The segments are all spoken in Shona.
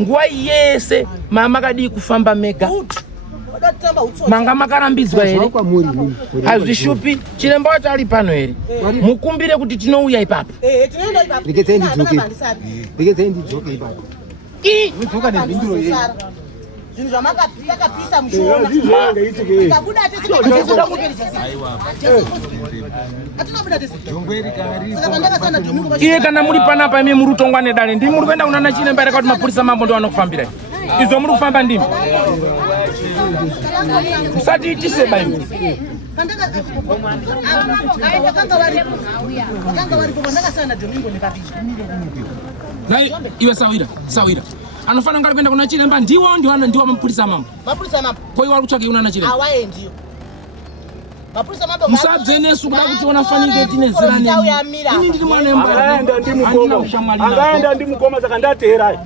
nguwa yese mama kadi kufamba mega manga makarambizwa here azvishupi chiremba wacho ari pano here mukumbire kuti tinouya ipapo Regezeni ndidzoke ipapo ndidzoka nezvindiro here zvinhu zvamakapisa mushoma ikabuda iye kana muri panapa ime muri kutongwa nedare ndimi muri kuenda kunana chiremba here kuti mapurisa mambo ndo anokufambira izvo muri kufamba ndimi musati itiseba imi iwe sawira anofana ngari kuenda kuna chiremba ndiwo mapurisa mambo koi wari kutsvake unana chiremba awaendiyo musabve nesu kuda kutiona fanike tine zirane ini ndiri mwana angaenda ndimukoma saka ndateerai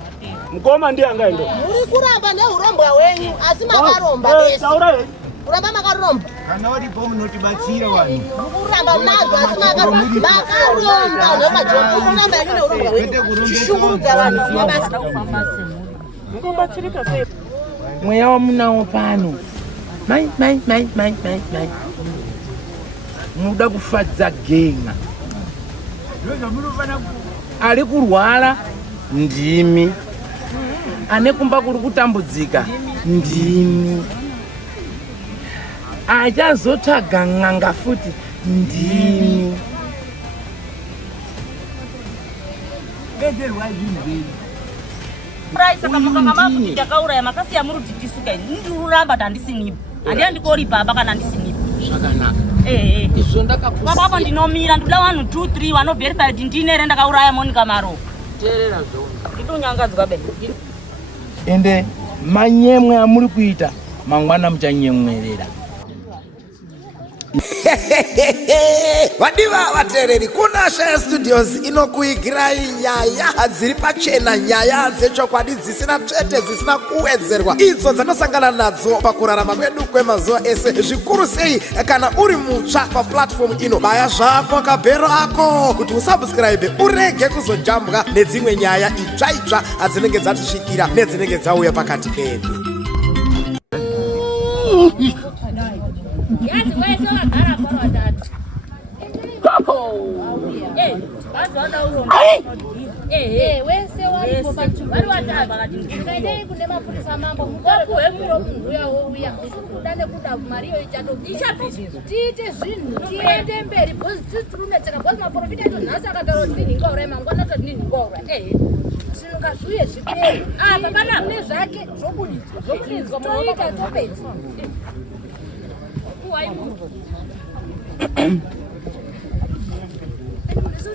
mukoma ndiye angaenda muri kuramba neurombwa wenyu asi makaromba besi kuramba makaromba kana waripo munotibatsira vanhu kuramba nazo asi makaromba kuramba yenyu neurombwa wenyu chishungurudza vanhu mabasa mukombatsirika sei mweya wamunawo pano mai muda kufadza genga ari kurwara ndimi ane kumba kuri kutambudzika ndimi achazotsvaga n'anga futi ndimi saka mukanga kuti takauraya makasiya muri kuti tisuka ndiruramba tandisinipo handiya ndikori baba kana ndisinipo zvakanaka izvo ndakapapo ndinomira ndoda vanhu 2-3 vanovherify kuti ndine ere ndakauraya Monica Maro teerera zvona nditonyangadzwa be ende manyemwe amuri kuita mangwana muchanyemwerera Vadiva vateereri kuna Shaya Studios inokuigirai nyaya dziri pachena, nyaya dzechokwadi dzisina tsvete dzisina kuwedzerwa idzo dzanosangana nadzo pakurarama kwedu kwemazuva ese. Zvikuru sei kana uri mutsva paplatform ino, baya zvako kabhero ako kuti usubscribe urege kuzojambwa nedzimwe nyaya itsva dzinenge dzatisvikira nedzinenge dzauya pakati pedu.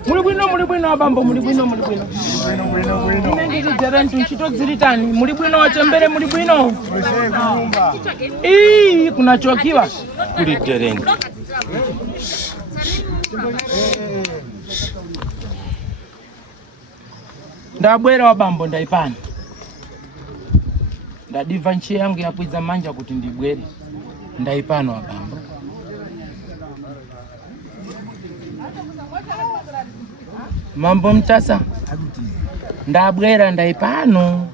Muri bwino abambo, muri bwino. Ndiri Derentu nchitodziritani, muri bwino wachembere, muri bwino. Kunachokiwa kuri Derentu. Ndabwera wabambo ndaipana. Ndadiva nchi yangu yakwidza manja kuti ndibwere. Ndaipana wabambo. Mambo mtasa ndabwera ndaipano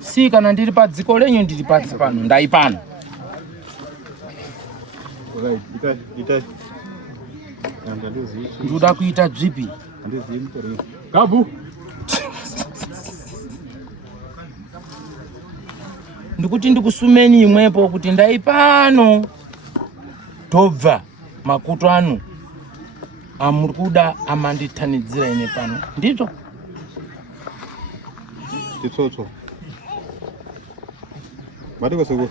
si kana ndiri padziko lenyu ndiri padzi pano ndaipano ndoda kuita dzipi gabu ndikuti ndikusumeni imwepo kuti ndaipano tobva makuto anu amuri kuda amanditanidzira ine pano ndito itsotso madikoseko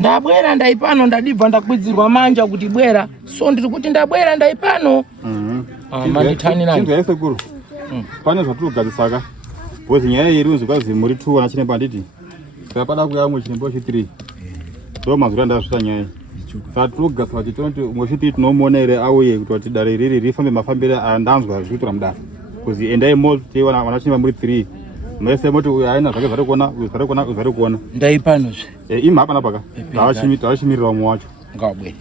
ndabwera ndaipano ndadibva ndakwidzirwa manja kuti bwera so ndiri kuti ndabwera ndaipano manditani nani chintu yasekuru pane zvatirogadzisaka bozi nyaya iri uzikazi muri 2 ana chiremba nditi tapada kuya mwe chiremba chi3 ndo mazura ndazvita nyaya satirogadzisa kuti tonti mochiti tinomonere auye kuti dare riri rifambe mafambire andanzwa zvitora mudaro kuzi endai moti wana chiremba muri 3 mese moti aina zvake zvare kuona ndaipano zve ima hapana paka tavashimirira vamwe wacho ngabwere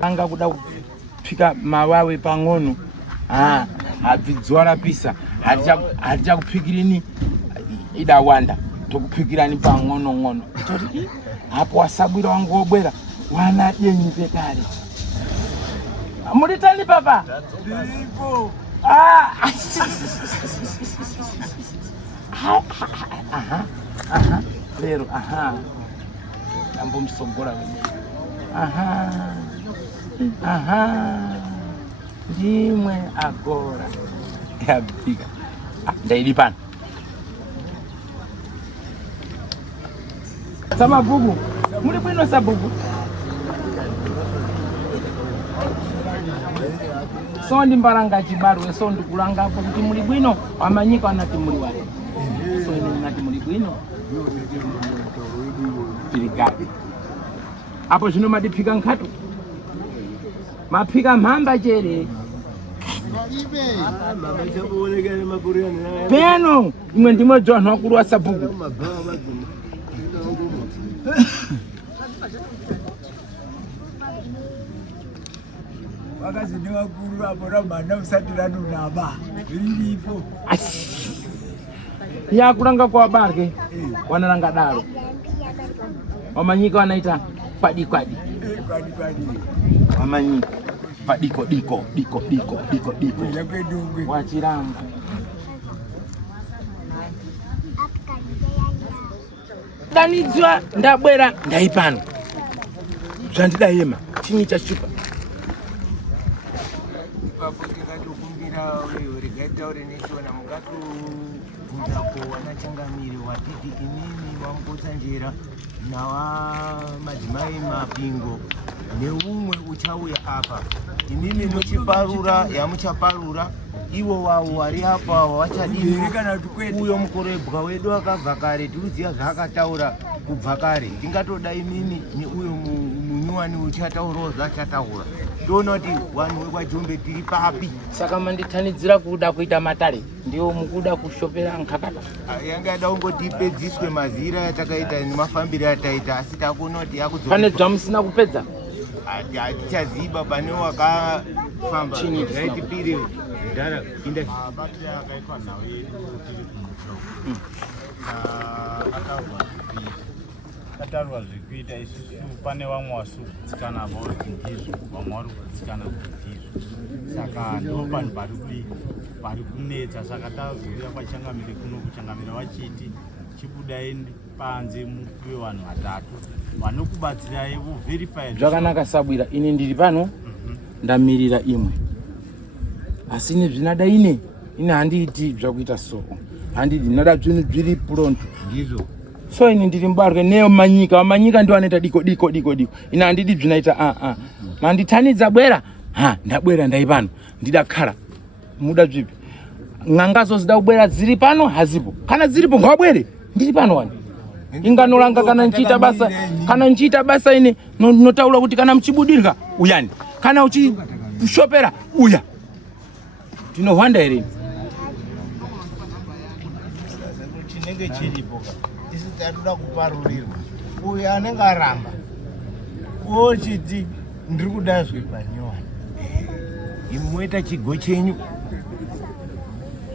anga kuda kupika mawawe pang'ono abvidzwa rapisa hatichakupikirini idawanda tokupikirani pang'ono toti hapo wasabwira wangu wobwera wana jenyi pekare mulitani papa ndiripo lero ndambomsogora ndimwe agora yabika ndaidi pano samabugu muli bwino sabugu so ndimbalanga chibarwe so ndikulangapo kuti muli bwino wamanyika anati muli wale so ine nati muli bwino pirigadi apo zvino madipika nkhato mapika mhamba chere peno imwe ndimwe dzonwa kuru wasabugu wakazi nevakuru apora mhanda usati ranonaba riripo yakuranga kwabarke wanaranga daro wamanyika wanaita kwadi wamanyika padiko diko wachiramba danidzwa ndabwera ndaipano zvandidayema chinyi chachupa rigataure neshona mukatobvunzapo wanachangamiri watiti inini wamukotsa njera nawa madzimai mapingo neumwe uchauya apa inini muchiparura yamuchaparura ivo wavo vari apa wavachadini uyo mukorebwa wedu akabva kare tikuziva zvaakataura kubva kare tingatoda inini neuyo munyuwani uchataurawo zvachataura toona kuti vanhu vekwajombe tiri papi saka manditanidzira kuda kuita matare ndiwo mukuda kushopera nkakata yanga yada kungotipedziswe mazira yatakaita nemafambiro yataita asi takuona kuti yakudzoka pane zvamusina kupedza hatichaziba pane wakafamba zvaitipiri dhara inda akaitwa nhau yedu tiri akatarwa zvekuita isusu pane vamwe wasukutsikana vauri ndizvo vamwe vari kutsikana ndizvo saka ndo panhu pari kunetsa saka tazouya kwachangamire kuno kuchangamira vachiti chibudai panze mupiwe vanhu vatatu vanokubatsirai voverify zvakanaka sabwira ine ndiri pano ndamirira imwe asi nezvinada ine handiiti zvakuita soko handidi nada zvinhu zviri pronto ndizvo so ini ndiri mubarwe neyo manyika ndio anoita diko ine handidi zvinaita manditanidza bwera ndabwera ndaipano ndida khala muda zvipi ng'angazo zida kubwera dziri pano hazipo kana dziripo ngawabwere ndiri pano wani inganoranga kana nchiita basa ine notaura kuti kana muchibudirwa uyani kana uchishopera uya tinohwanda here chinenge chiripo isi tatoda kuparurirwa uyo anenge aramba ochiti ndiri kuda zvepanyowani imi moita chigo chenyu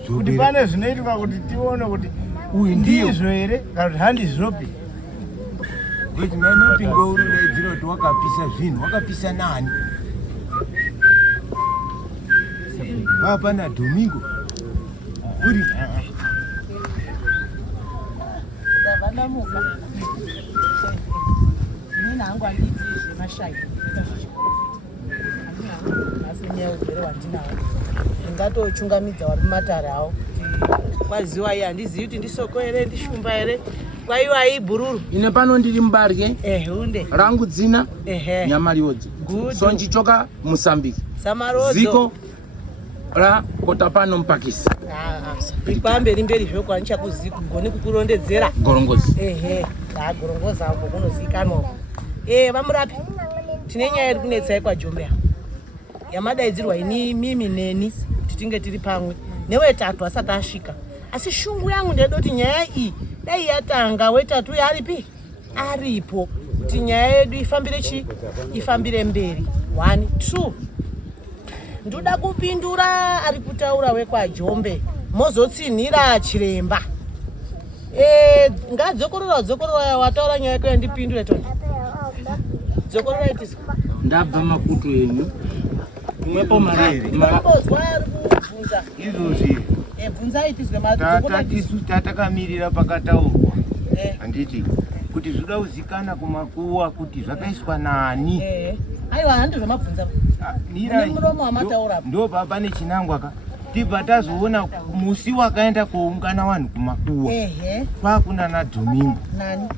kuti pane zvinoitika kuti tione kuti uyu ndizvo here kana kuti handizvopi kuti maimapingo uri udaidzira kuti wakapisa zvinhu wakapisa nani vapana Domingo uri ndavanamuka inini hangu handiti zvemashai asi nyaya ugere wandinawo ndingatochungamidza vari mumatare avo kuti kwaziwa iye handizivi kuti ndisoko here ndishumba here kwaiwa ibhururu ine pano ndiri mubarye unde rangu dzina nyamariodzo so nchichoka Mosambiki samarodzo ziko ra kotapano mpakisi pamberi mberi zvoko anichakuzivi kugoni kukurondedzera gorongozi gorongozi ako kunozivikanwa vamurapi tine nyaya iri kunetsai kwaJombe yamadaidzirwa mimi neni kuti tinge tiri pamwe newetatu asati asvika asi shungu yangu ndede kuti nyaya iyi dai yatanga wetatu uyo aripi aripo kuti nyaya yedu ifambire mberi 1 2 ndoda kupindura ari kutaura wekwajombe mozotsinhira chiremba ngadzokorora wataura nyaya yako yandipindure toni dzokorora itisi ndabva makutu enyu mwepo marapozwa ari kubvunza izvozvi bvunza itiswe tatisu tatakamirira pakataurwa handiti kuti zvoda kuzikana kumakuwa kuti zvakaiswa nani aiwa handi zvamabvunza muromo wamataura ndo pane chinangwa ka tibva tazoona musi wakaenda koungana vanhu kumakuwa kwakuna naDhomingo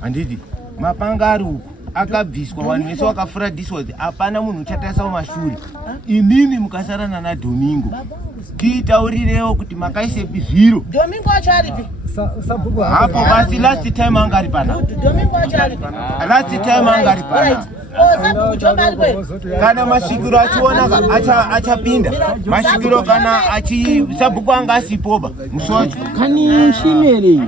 handiti mapanga ari uku akabviswa vanhu vese vakafuradhiswa kuti hapana munhu uchataisawo mashure imimi mukasarana naDhomingo tiitaurirewo kuti makaisepi zviro Domingo wacho aripi hapo basi last time anga ari pana Domingo wacho aripi last time anga ari pana kana masvikiro achiona achapinda masvikiro kana sabhuku anga asipoba musi wacho kani shimeri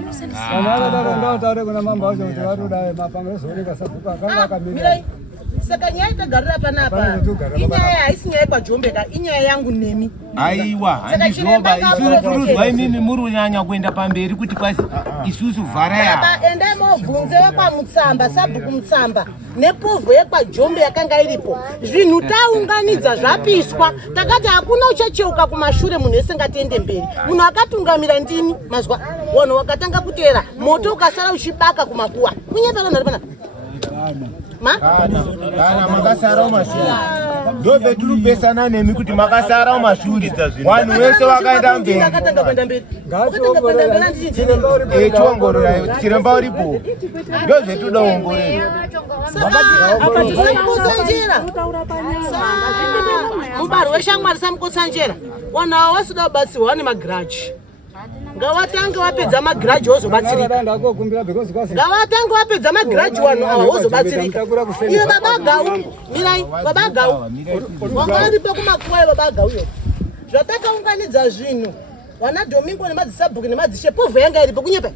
saka nyaya itagarira panapa inyaya haisi nyaya kwaJombeka inyaya yangu nemi aiwa handizvoba isusu kurudzwa imimi muri kunyanya kuenda pamberi kuti kwasi isusu vhara yava endai mobvunze wekwamutsamba sabhuku mutsamba nepuvhu yekwaJombe yakanga iripo zvinhu taunganidza zvapiswa takati hakuna uchacheuka kumashure munhu wese ngatiende mberi munhu akatungamira ndini mazwa wanhu wakatanga kutera moto ukasara uchibaka kumakuwa kunyepa vanhu vari panapa kana makasarawo mashure ndo petirupesana nemi kuti makasarawo mashure vanhu vese vakaenda mberi tiongorora chiremba uripo ndo zvetuda ongorera mubari weshamwari samukotsanjera vanhu ava vasida kubatsirwa vane magiraji ngavatange vapedza magiraji wozobatsirika ngavatange vapedza magiraji vanhu ava wozobatsirika iwe baba gau mirai baba gau wanga varipo kumakuwa baba gau yo zvatakaunganidza zvinhu vana Domingo nemadzisabhuku nemadzishe povho yanga iripo kunyepa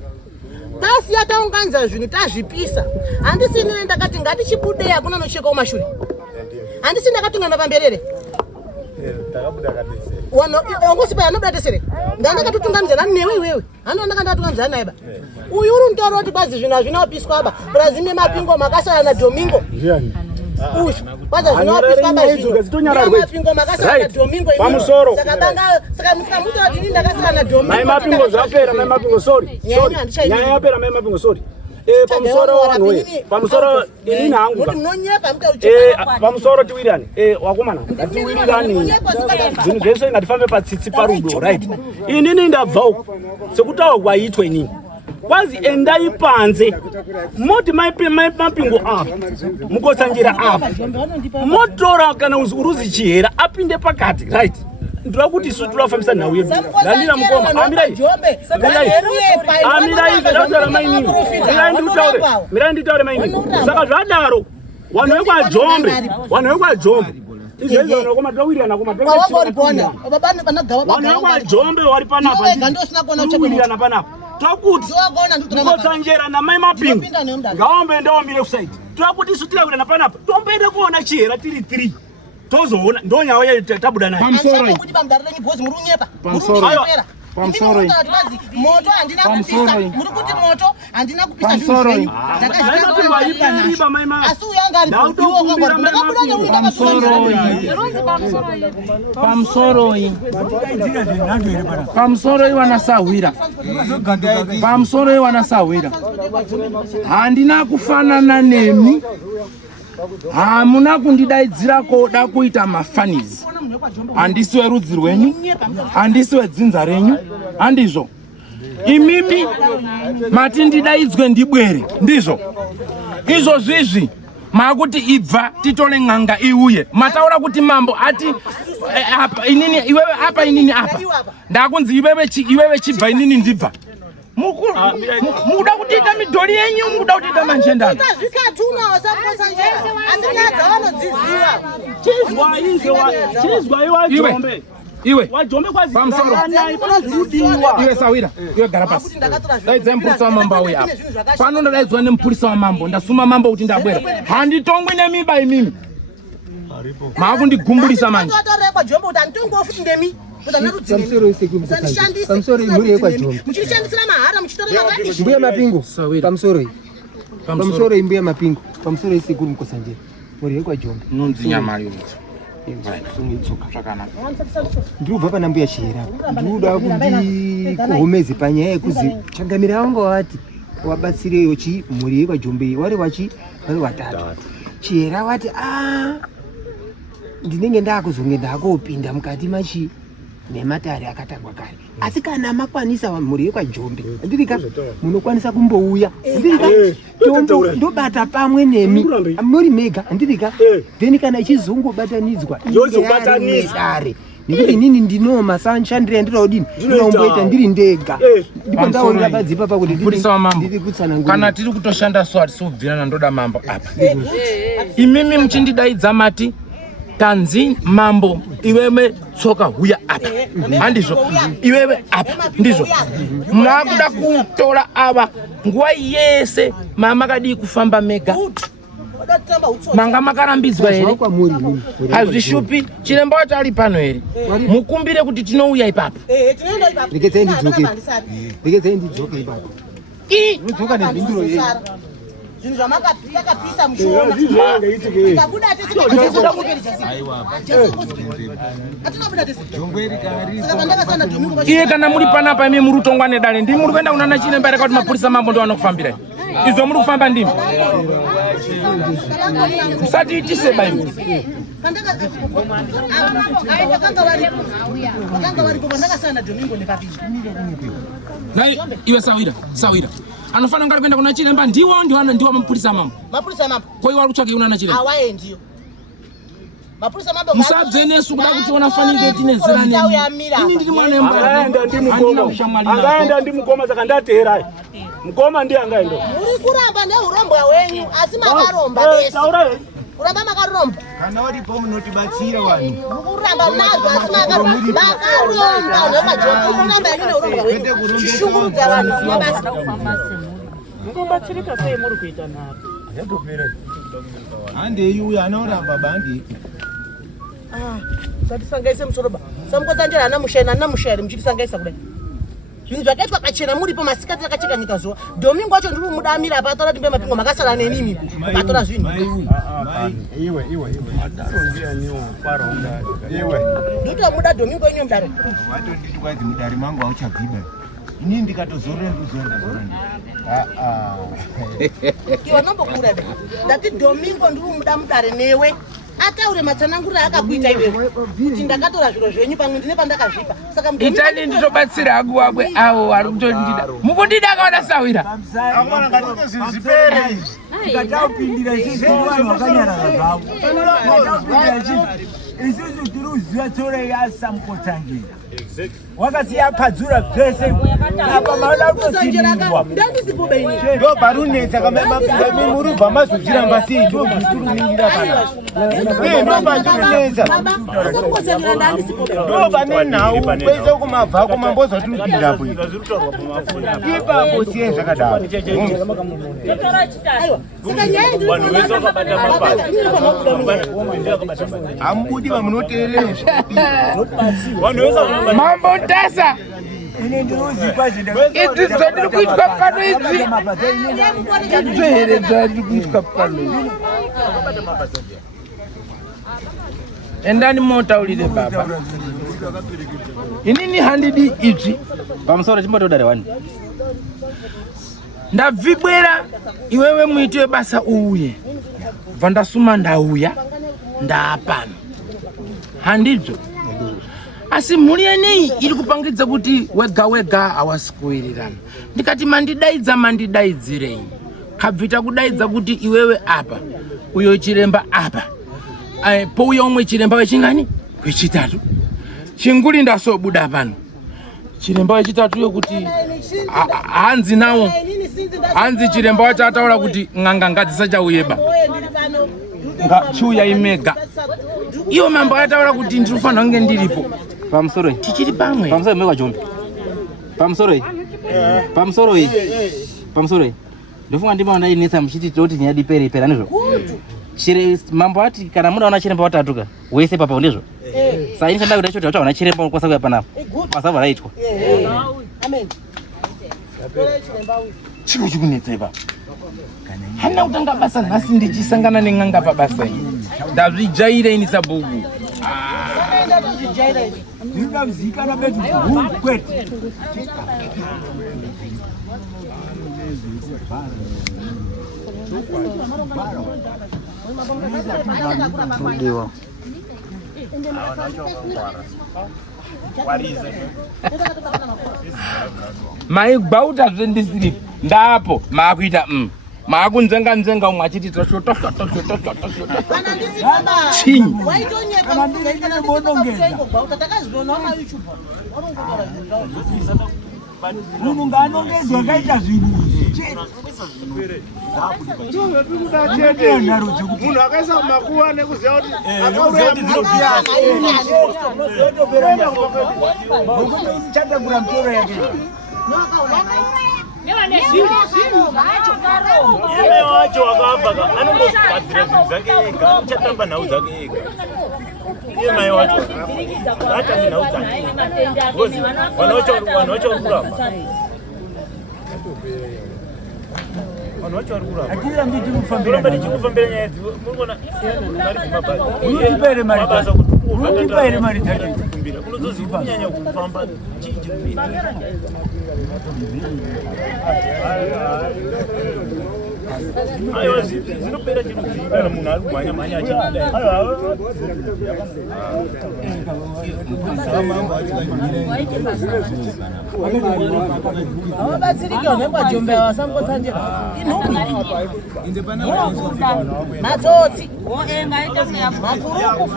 tasiya taunganidza zvinhu tazvipisa handisini ndakati ngatichibudei hakuna nochekawo mashure handisini ndakatungana pamberere wangosipa anobuda tesere ndandakatotungamizana newe iwewe hando ndakandakatungamizana naye ba uyu uri mutauro kuti kwazi zvinhu hazvina kupiswa ba brazil nemapingo makasara naDhomingo uyu kwaza zvina kupiswa ba zvino makasara naDhomingo saka musamutaura kuti ini ndakasara naDhomingo mai mapingo zvapera mai mapingo sorry nyaya yapera mai mapingo sorry pamusoro inini hangu pamusoro tiwirirane wakomana ngatiwirirane zvinhu zvese ngatifambe patsitsi parudo right inini ndabva uko sekutaura kwaitwa inini kwazi endai panze moti mapingo apa mukotsanjira apa motora kana uruzi chihera apinde pakati right ndira kuti isu turafambisa nhau yedu ndandina mukoma amirai ndataura mainini mirai nditaure mainini saka zvadaro vanhu vekwajombe izvezvo vanokoma towirirana vanhu vekwajombe vari panapa towirirana panapa tokuti mukotsanjera namai mapingo ngaombe ndawambire kusaiti tokuti isu tirawirana panapa tomboende kuona chihera tiri 3 tozoona ndonyawo yetabuda nayo pamusoro kuti bamdara renyu bhozi muri unyepa pamusoro moto handina kupisa muri kuti moto handina kupisa zvinhu asi uyanga ari pamusoro iwanasahwira handina kufanana nemi hamuna kundidaidzira koda kuita mafanizi handisi werudzi rwenyu handisi wedzinza renyu handizvo imimi mati ndidaidzwe ndibwere ndizvo izvozvizvi makuti ibva titore n'anga iuye mataura kuti mambo ati inini iwewe apa inini apa ndakunzi iwewe chibva inini ndibva mukuda kutiita midhori yenyu mukuda kutiita manjendano iwe iwe sawira iwe gara pasi daidzai mupurisa wamambo auye apa pano ndadaidzwa nemupurisa wamambo ndasuma mambo kuti ndabwera handitongwi nemimba imimi Makundigumburisa manje. Kwa Jombe utantongo ofuti ndemi. Pamsoro imuri kwa Jombe. Mchishandisira mahara mchitora mabandi. Mbuya mapingo. Pamsoro imbuya mapingo. Pamsoro isikuru mkosanje. Muri kwa Jombe. Nunzi nyama yo. Ndubva pana mbuya Chera. Nduda kuti kuhomezi panyaya yekuzi changamira wangu wati wabatsire yochi muri kwa Jombe wari watatu. Chera wati ndinenge ndakuzonge ndakopinda mukati machi nematare akatangwa kare. Asi kana makwanisa muri kwa Jombe. Ndivika munokwanisa kumbouya. Ndivika ndobata pamwe nemi. Muri mega ndivika. Then kana ichizungu batanidzwa. Yozobatanizare. Nikuti nini ndinoma sanchandira ndirodini. Ndinomboita ndiri ndega. Ndipo ndaona badzipa pakuti ndiri kutsana kana tiri kutoshanda so atisubvirana ndoda mambo apa. Imimi mchindidaidza mati tanzi mambo iwewe tsoka huya apa handizvo iwewe apa ndizvo mwakuda kutora ava nguwa yese makadi kufamba mega manga makarambidzwa here hazvishupi chiremba wacho ari pano here mukumbire kuti tinouya ipapo Regedzei ndidzoke ipapo ndidzoka nemhinduro yedu Zvinhu zvamakapisa muchiona. Ikabuda tese iye kana muri panapa imi muri kutongwa nedare ndimi muri kuenda kunana chiremba ere kuti mapurisa mambo ndo anokufambira izvo muri kufamba ndimi musati itise bairo iwe sawira anofana ngari kuenda kuna chiremba ndiwo mapurisa mambo kwa iwe kutsvake kunana chiremba awaendiyo mapurisa mambo musabve nesu kuda kutiona fanike tine zera nemi ini ndiri mwana wemba angaenda ndimukoma saka ndateerai mukoma ndiye angaenda muri kuramba neurombwa wenyu asi makaromba bese kuramba makaromba kana waripo munotibatsira vanhu kuramba nazo asi makaromba kuramba yenyu neurombwa wenyu chishungurudza vanhu mabasa munobatsirika sei muri kuita napo handei uyo anoramba bandi satisangaise musoroba samukozanjera ana mushairi muchitisangaisa kudai zvinhu zvakaitwa kachena muripo masikati akacheka nyika zuva Domingo wacho ndiri mudamira apa atora timbe mapingo makasara nenimi patora zvinhu ndito muda Domingo yenyu mudare watonditi kwazi mudare mangu auchabviba ini ndikatozorera iwe nombokura da ndati Domingo ndiri muda mudare newe ataure matsanangurira akakuita iwewe kuti ndakatora zviro zvenyu pamwe ndine pandakazvipa saka itani nditobatsira hangu wabwe avo ari kutondida mukundida akaona sawira tikataupindira isusu vanhu vakanyarara zvavo isusu tiri kuziva tsore yasamukotsangira wakasiya padzura zvese apa maoda kutosimirwa ndo parunetsa kamamapirami murubva mazozviramba sei ndo zvituruningira pana ndo patirunetsa ndo pane nhau kwese kumabvako mamboza tirupindirapo ipapo siye zvakadaro hamubudi vamunoteerere mambo tasa ine ndinozipa idzi dzandiri kuitwa pano idzi idzo here dzandiri kuitwa pano endani motaurire baba inini handidi idzi pamusoro chimbotodare wani ndabvibwera iwewe muiti webasa uye bva ndasuma ndauya ndaapano handidzo asi mhuri yenei iri kupangidza kuti wega hawasi kuwirirana ndikati mandidaidzirei kabvita kudaidza kuti iwewe apa uyo chiremba apa pouya umwe chiremba wechingani wechitatu chinguri ndasobuda pano chiremba wechitatu yokuti hanzi nawo hanzi chiremba wacho ataura kuti ng'anga ngadzisachauyeba chiuya imega iwo mambo ataura kuti ndinofanira kunge ndiripo pamusoro tichiri pamwe pamusoro mekwa Jombe pamusoro ndofunga ndimaona inetsa muchiti toti nyadi pere anizvo mambo ati kana muda wana chiremba watatuka wese papa ndizvo sasa ini sanda kuti chacho wana chiremba kwa sababu hapana kwa sababu raitwa amen chiro chikunetsa ipa hana kutanga basa nhasi ndichisangana neng'anga pabasa iyi ndazvijaire ini sabhuku zingavzikana betu kwete ndiwo maigwauta zvendisiri ndapo maakuita maakunzenga umwe achiti chinyi munhu ngaanongedzwa kaita zvinhu munhu akaisa makuva nekuziva kuti chatakura mutoro yake ime wacho wakafa anombogadzira zvinhu zvake ega uchatamba nhau dzake ega iye mai wacho atambe nhau dzake vanhu vacho vari kuramba vanhu vacho vari kuramba ndichikufambira nyaya idzi muriona mari dzemabasa urikupere mari dzacho unozozi kunyanya kufamba chii aiwa zinopera chiro kana munhu ari kumhanya mhanya achidai avabatsirika nekwajombe vasambotsandira matsotsi makuruku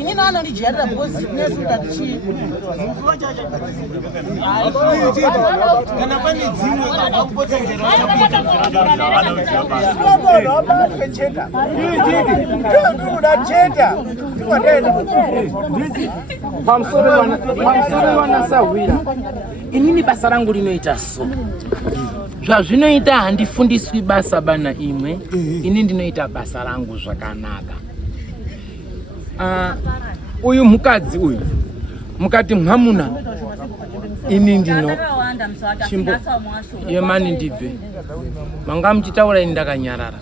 ini naanondijarira because nesuda tichii kana pane dzimwe pamusoro wanasahwira inini basa rangu rinoita so zvazvinoita handifundiswi basa bana imwe ini ndinoita basa rangu zvakanaka uyu mukadzi uyu mukati mwamuna ini ndino chimbo yemani ndibve manga muchitaura ini ndakanyarara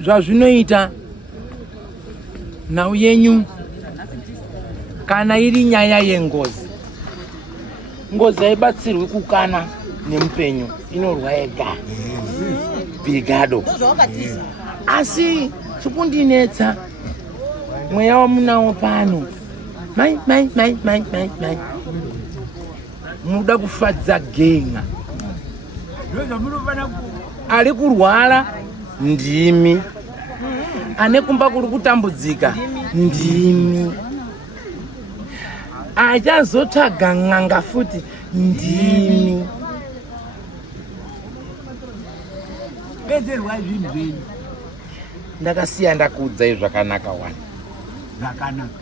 zvazvinoita nhau yenyu kana iri nyaya yengozi ngozi haibatsirwi kukana nemupenyu inorwa yega bigado asi chikundinetsa mweya wamunawo pano mai muda kufadza genga ari kurwara ndimi ane kumba kuri kutambudzika ndimi achazotsvaga n'anga futi ndimi bedzerwa zvinhu zvenyu ndakasiya ndakuudzai zvakanaka wani zvakanaka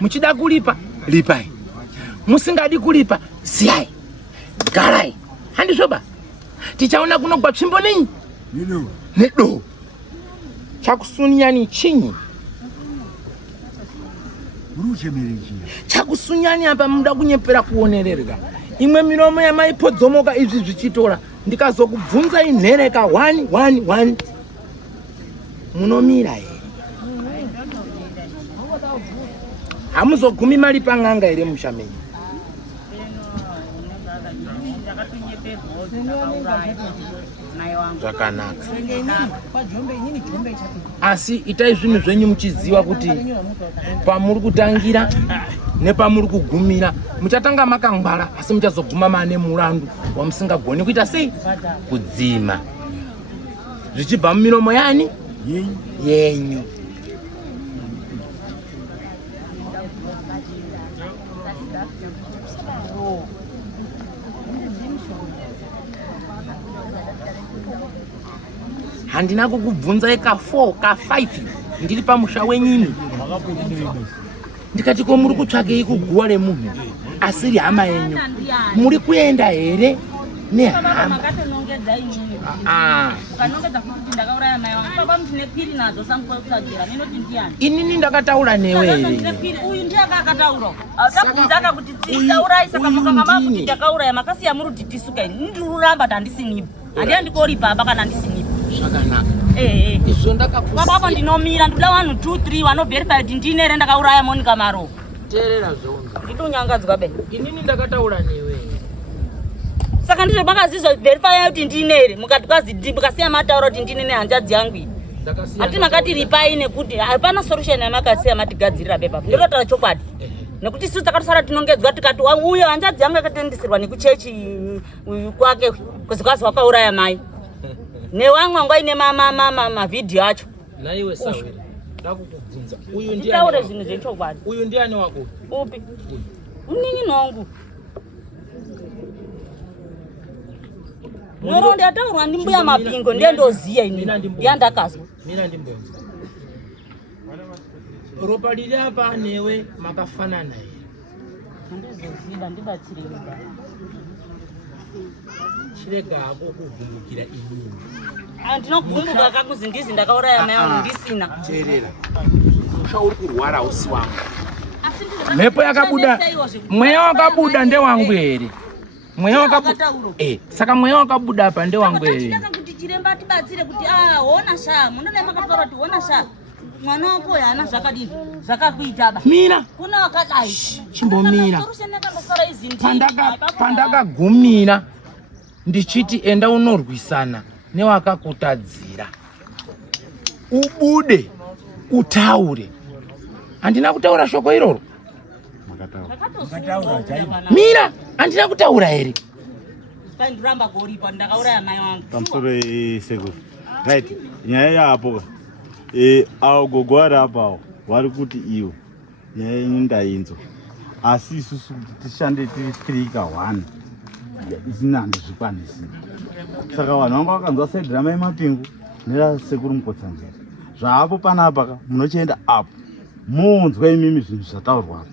muchida kulipa lipai musingadi kulipa siyai garai handizvoba tichaona kunogwa tsvimbo nenyi nedo chakusunyani chinyi chakusunyani apa muda kunyepera kuonererwa imwe miromo yamaipodzomoka izvi zvichitora ndikazokubvunzai nhereka 1 munomira here hamuzogumi mari pang'anga here mushamenyi zvakanaka asi itai zvinhu zvenyu muchiziva kuti pamuri kutangira nepamuri kugumira muchatanga makangwara asi muchazoguma maane murandu wamusingagoni kuita sei kudzima zvichibva mumiromo yani yenyu handina kukubvunzai ka4 ka5 ndiri pamusha wenyini ndikati ko muri kutsvakei kuguwa remunhu asiri hama yenyu muri kuenda here nehama Ukanongedza kuti ndakauraya mai wangu. Baba mtine piri nazo sangokutsadzira. Ninoti ndiani? Inini ndakataura newe. Uyu ndiye akataura. Akabvunza kuti tikaurayi saka mukangama kuti ndakauraya makasi yamurutitisuka ini. Ndiruramba tandisinipo. Andiya ndikori baba kana ndisinipo. Zvakanaka. Izvo ndakakusiya. Baba ndinomira ndoda 1 2 3 vanoverify kuti ndine ere ndakauraya Monica Maro. Teerera zvaunga. Nditonyangadzwa be. Inini ndakataura newe. Saka ndizvo makazizwa verify kuti ndine ere mukasiya mataura kuti ndine nehanzvadzi yangu iyi. Ati makati ripai nekuti hapana solution yamakasiya matigadzirira be baba. Ndotaura chokwadi. Nekuti sisi takatosara tinongedzwa tikati uyo hanzvadzi yangu yakatendesirwa nekuchechi kwake kuzikazi wakauraya mai. Newamwe ngwa ine mavideo acho. Naiwe Sawira. Ndakukubvunza. Uyu ndiani? Taure zvinhu zvechokwadi. Uyu ndiani wako? Upi? Mningi nongu. Noro ndataurwa ndimbuya mapingo ndiye ndoziya ini. Yandakazwa. Mina ndimbonza. Ropa riri apa newe makafanana here. Ndizozida ndibatsire baba. Chirega hako kuvhumbukira inini. Ndinogumbuka kakuzi ndizi ndakauraya mai wangu ndisina. Teerera. Musha uri kurwara usi wangu. Mhepo yakabuda. Mweya wakabuda ndewangu here. Mweya wakabuda. Saka mweya wakabuda apa ndewangu here. Ndaka kuti chiremba tibatsire kuti ona sha. Munodai makataura kuti ona sha. Mwana wako yana zvakadini? Zvakakuita ba. Mina. Kuna wakadai. Chimbomira. Pandakagumira ndichiti enda unorwisana newakakutadzira. Ubude utaure. Handina kutaura shoko iroro. Mira, handina kutaura here. Ndoramba kuripa ndakauraya mai wangu. Pamusoro sekuru. Right. Nyaya yapo. Agogo ari apawo vari kuti iwo nyaya ini ndainzwa asi isusu tishande tiri 3 isina handizvikwanisi. Saka vanhu vanga vakanzwa sedhirama yemapingu nerasekuru Mukotsanzira zvaapo panapa munochienda apo munzwa imimi zvinhu zvataurwapo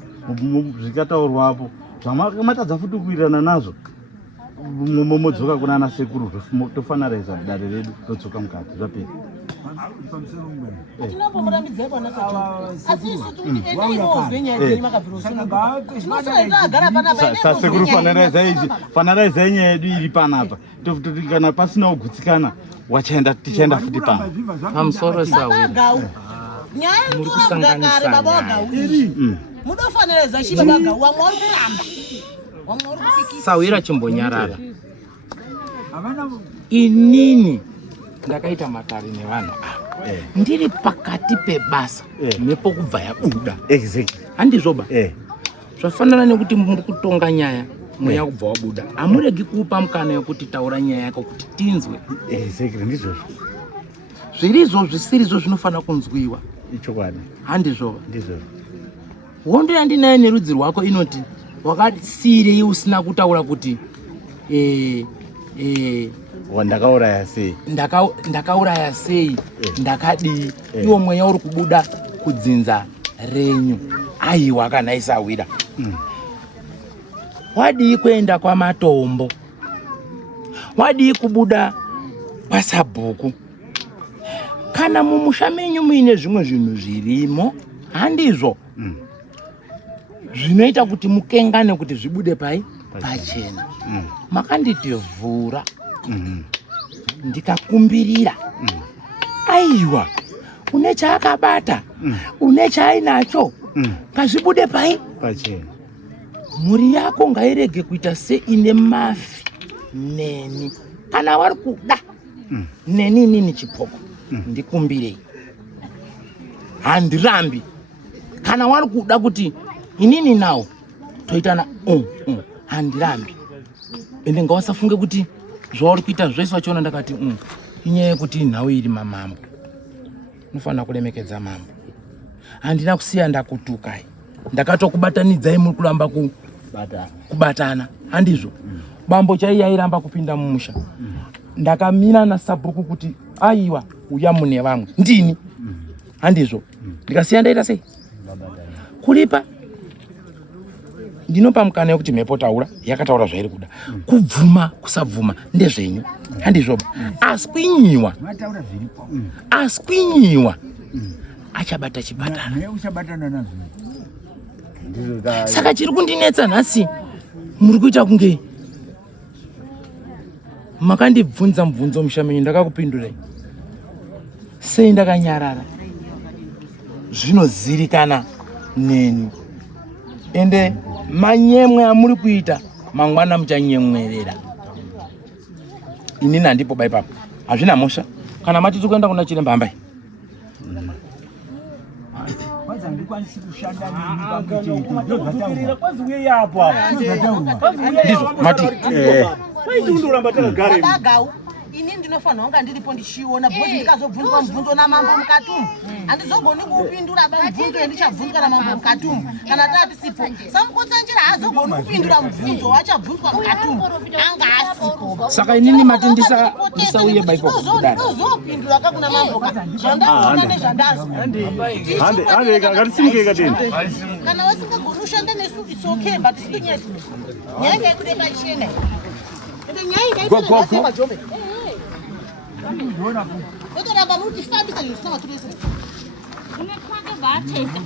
zvikataurwapo zvamamatadza futi kuwirirana nazvo modzoka kunana sekuru tofanaraiza dare redu todzoka mukati zvapera. Sekuru fanaraiza nyaya yedu iri panapa kana pasina kugutsikana tichaenda futi pano pamusoro Sawira. Nyaya yokutora mudakare baba wagauri. Munofanireza chiba baga wamwe kuramba. Sawira chimbonyarara. Inini ndakaita matari nevanhu ava. Ndiri pakati pebasa nepokubva yabuda. Exactly. Handizvoba. Zvafanana nekuti muri kutonga nyaya mweya kubva wabuda. Hamuregi kupa mukana yokuti taura nyaya yako kuti tinzwe. Exactly. Ndizvozvo. Zvirizvo zvisirizvo zvinofana kunzwiwa. Ichokwadi. Handizvoba. Ndizvozvo. Hondo yandinayo nerudzi rwako inoti wakasirei usina kutaura kuti ndakauraya sei ndakauraya sei ndakadii iwo mweya uri kubuda kudzinza renyu. Aiwa kana Sawira. Wadii kuenda kwaMatombo, wadii kubuda kwaSabhuku. Kana mumusha menyu muine zvimwe zvinhu zvirimo handizvo zvinoita kuti mukengane kuti zvibude pachena. Makanditi vhura ndikakumbirira. Aiwa une chaakabata une chaainacho ngazvibude pachena. Mhuri yako ngairege kuita seine mafi neni. Kana wari kuda neni inini chipoko ndikumbirei. Handirambi. Kana wari kuda kuti inini nawo toitana handirambi. Ende ngawasafunge kuti zvauri kuita zvese vachiona ndakati inyaya yekuti nhau iri mamambo. Unofanira kuremekedza mambo. Handina kusiya ndakutukai. Ndakatokubatanidzai muri kuramba kubatana. Handizvo. Bambo chaiye airamba kupinda mumusha. Ndakamira naSabhuku kuti aiwa uya mune vamwe. Ndini. Handizvo. Ndikasiya ndaita sei? Kulipa. ndinopa mukana wekuti mhepo taura yakataura zvairi kuda. Kubvuma kusabvuma ndezvenyu handizvoba. Askwinyiwa achabata chipatara. Saka chiri kundinetsa nhasi muri kuita kunge makandibvunza mubvunzo mushamenyu ndakakupindurai. Sei ndakanyarara? Zvinozivikanwa neni. Ende manyemwe amuri kuita mangwana muchanyemwerera. Inini handipo bai papa. Hazvina mosha. Kana matiti kuenda kuna chiremba hambai. Ini ndinofanira kunga ndiripo ndichiona bhozi ndikazobvunzwa mubvunzo namambo mukati umu. Handizogoni kuupindura mubvunzo endichabvunzwa namambo mukati umu. Kana tati sipo samukotsanjira haazogoni kupindura mubvunzo wachabvunzwa mukati umu. Anga asipo. Saka inini mati ndisauye baipo kudara. Ndozopindura kakuna mambo ka. Zvandaona nezvandazwa. Hande ngatisimukei katini. Kana wasingagoni kushanda nesu it's okay but sinyeti. Nyanga ikude pachena. Ende nyanga ikude pachena Jombe. Ndotoramba muti fambisa nezvina maturese. Unekwake baateka.